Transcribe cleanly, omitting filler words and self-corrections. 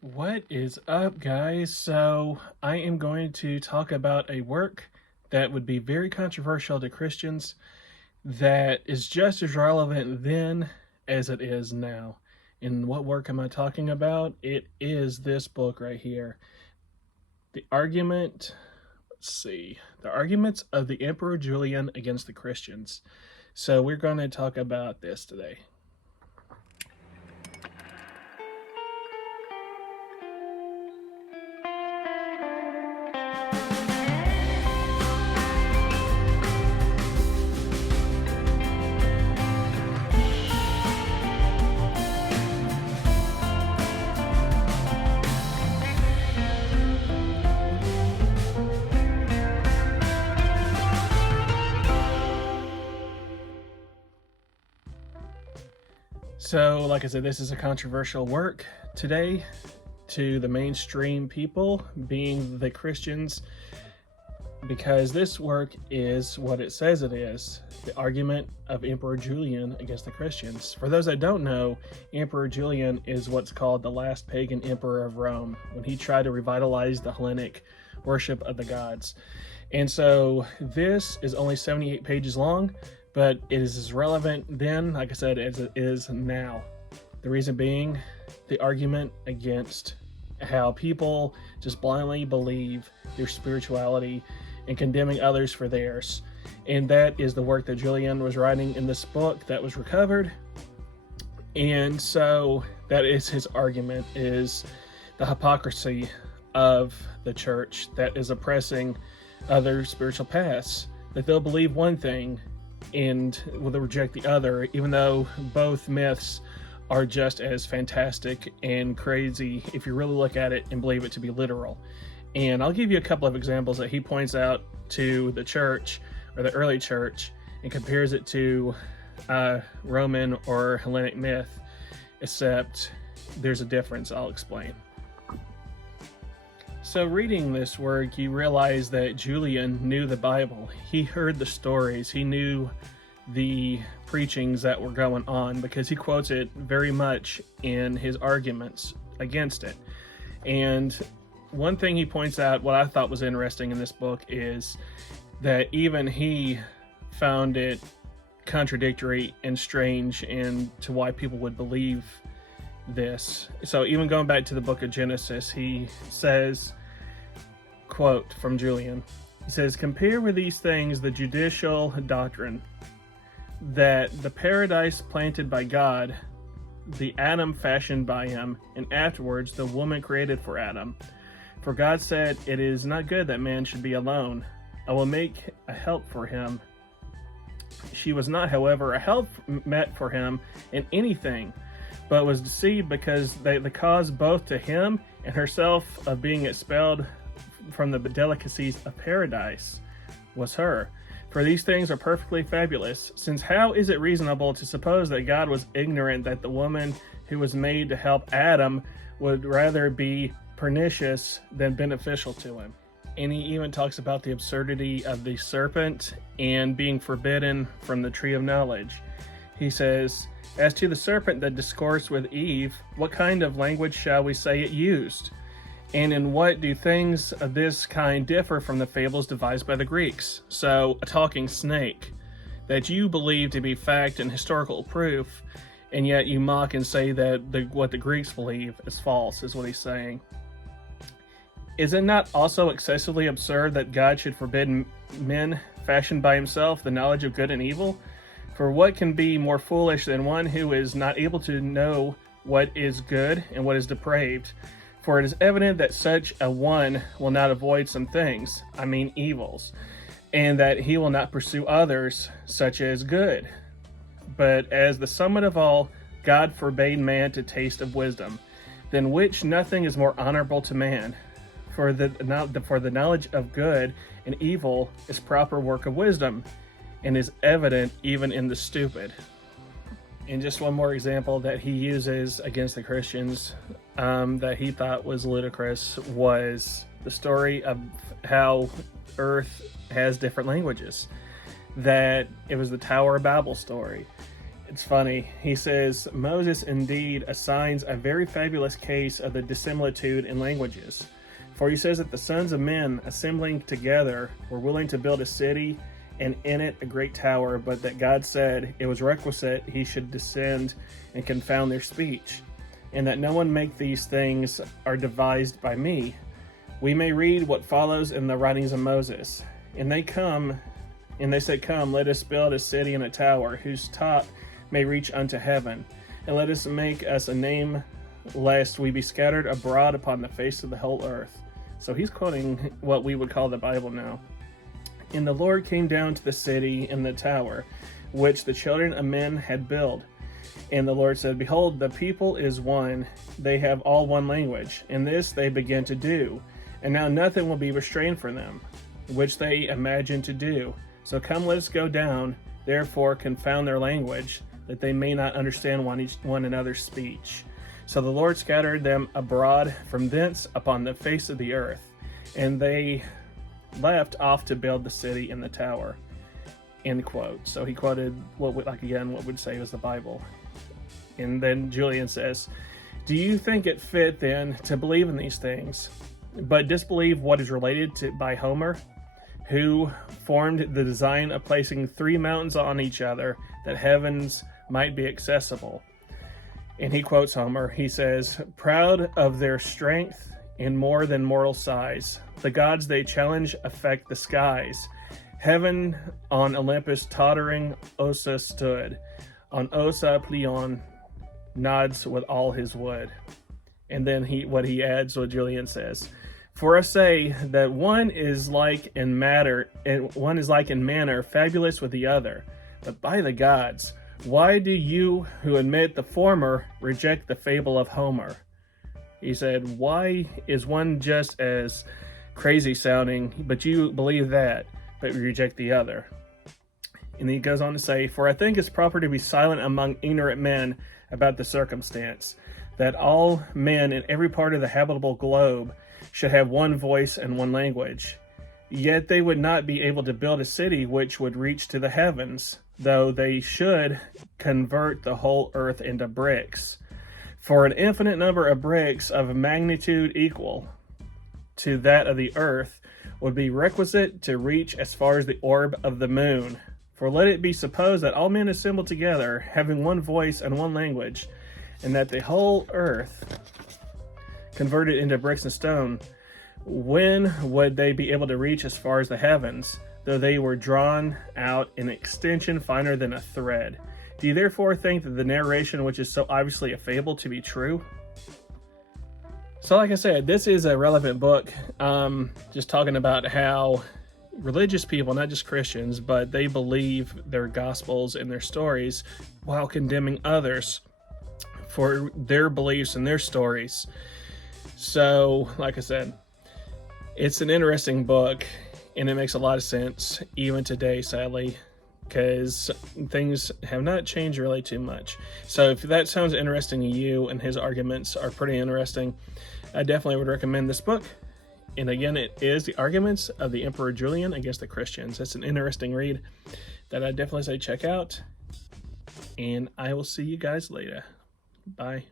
What is up, guys? So, I am going to talk about a work that would be very controversial to Christians that is just as relevant then as it is now. And what work am I talking about? It is this book right here. The argument, the arguments of the Emperor Julian against the Christians. So, we're going to talk about this today. So, like I said, this is a controversial work today to the mainstream people, being the Christians, because this work is what it says it is, the argument of Emperor Julian against the Christians. For those that don't know, Emperor Julian is what's called the last pagan emperor of Rome, when he tried to revitalize the Hellenic worship of the gods. And so this is only 78 pages long, but it is as relevant then, like I said, as it is now. The reason being, the argument against how people just blindly believe their spirituality and condemning others for theirs. And that is the work that Julian was writing in this book that was recovered. And so that is his argument, is the hypocrisy of the church that is oppressing other spiritual paths, that they'll believe one thing and will reject the other, even though both myths are just as fantastic and crazy if you really look at it and believe it to be literal. And I'll give you a couple of examples that he points out to the church, or the early church, and compares it to Roman or Hellenic myth, except there's a difference. I'll explain. So reading this work, you realize that Julian knew the Bible. He heard the stories. He knew the preachings that were going on because he quotes it very much in his arguments against it. And one thing he points out, what I thought was interesting in this book, is that even he found it contradictory and strange and to why people would believe this. So even going back to the book of Genesis, he says, quote from Julian, he says, "Compare with these things the judicial doctrine that the paradise planted by God, the Adam fashioned by him, and afterwards the woman created for Adam. For God said, it is not good that man should be alone. I will make a help for him. She was not, however, a help met for him in anything, but was deceived because the cause both to him and herself of being expelled from the delicacies of paradise was her. For these things are perfectly fabulous, since how is it reasonable to suppose that God was ignorant that the woman who was made to help Adam would rather be pernicious than beneficial to him?" And he even talks about the absurdity of the serpent and being forbidden from the tree of knowledge. He says, "As to the serpent that discoursed with Eve, what kind of language shall we say it used? And in what do things of this kind differ from the fables devised by the Greeks?" So, a talking snake that you believe to be fact and historical proof, and yet you mock and say that what the Greeks believe is false, is what he's saying. Is it not also excessively absurd that God should forbid men fashioned by himself the knowledge of good and evil? For what can be more foolish than one who is not able to know what is good and what is depraved? For it is evident that such a one will not avoid some things, I mean evils, and that he will not pursue others, such as good. But as the summit of all, God forbade man to taste of wisdom, than which nothing is more honorable to man. For the knowledge of good and evil is proper work of wisdom, and is evident even in the stupid. And just one more example that he uses against the Christians that he thought was ludicrous was the story of how Earth has different languages. That it was the Tower of Babel story. It's funny. He says, Moses indeed assigns a very fabulous case of the dissimilitude in languages. For he says that the sons of men assembling together were willing to build a city and in it a great tower, but that God said it was requisite he should descend and confound their speech, and that no one make these things are devised by me. We may read what follows in the writings of Moses. And they said, Come, let us build a city and a tower, whose top may reach unto heaven, and let us make us a name, lest we be scattered abroad upon the face of the whole earth. So he's quoting what we would call the Bible now. And the Lord came down to the city and the tower, which the children of men had built. And the Lord said, Behold, the people is one, they have all one language, and this they begin to do. And now nothing will be restrained from them, which they imagine to do. So come, let us go down, therefore confound their language, that they may not understand one another's speech. So the Lord scattered them abroad from thence upon the face of the earth, and they left off to build the city and the tower. End quote. So he quoted what would say was the Bible. And then Julian says, Do you think it fit then to believe in these things, but disbelieve what is related to by Homer, who formed the design of placing 3 mountains on each other, that heavens might be accessible? And he quotes Homer. He says, Proud of their strength and more than mortal size, the gods they challenge affect the skies. Heaven on Olympus tottering Ossa stood, on Ossa Pleion nods with all his wood. And then what Julian says, For I say that one is like in matter, and one is like in manner fabulous with the other. But by the gods, why do you who admit the former reject the fable of Homer? He said, Why is one just as crazy sounding, but you believe that, but reject the other? And he goes on to say, For I think it's proper to be silent among ignorant men about the circumstance, that all men in every part of the habitable globe should have one voice and one language. Yet they would not be able to build a city which would reach to the heavens, though they should convert the whole earth into bricks. For an infinite number of bricks of a magnitude equal to that of the earth would be requisite to reach as far as the orb of the moon. For let it be supposed that all men assembled together, having one voice and one language, and that the whole earth converted into bricks and stone, when would they be able to reach as far as the heavens, though they were drawn out in extension finer than a thread? Do you therefore think that the narration, which is so obviously a fable, to be true? So like I said, this is a relevant book, just talking about how religious people, not just Christians, but they believe their gospels and their stories while condemning others for their beliefs and their stories. So, like I said, it's an interesting book, and it makes a lot of sense even today, sadly, because things have not changed really too much. So if that sounds interesting to you, and his arguments are pretty interesting, I definitely would recommend this book. And again, it is The Arguments of the Emperor Julian Against the Christians. It's an interesting read that I definitely say check out. And I will see you guys later. Bye.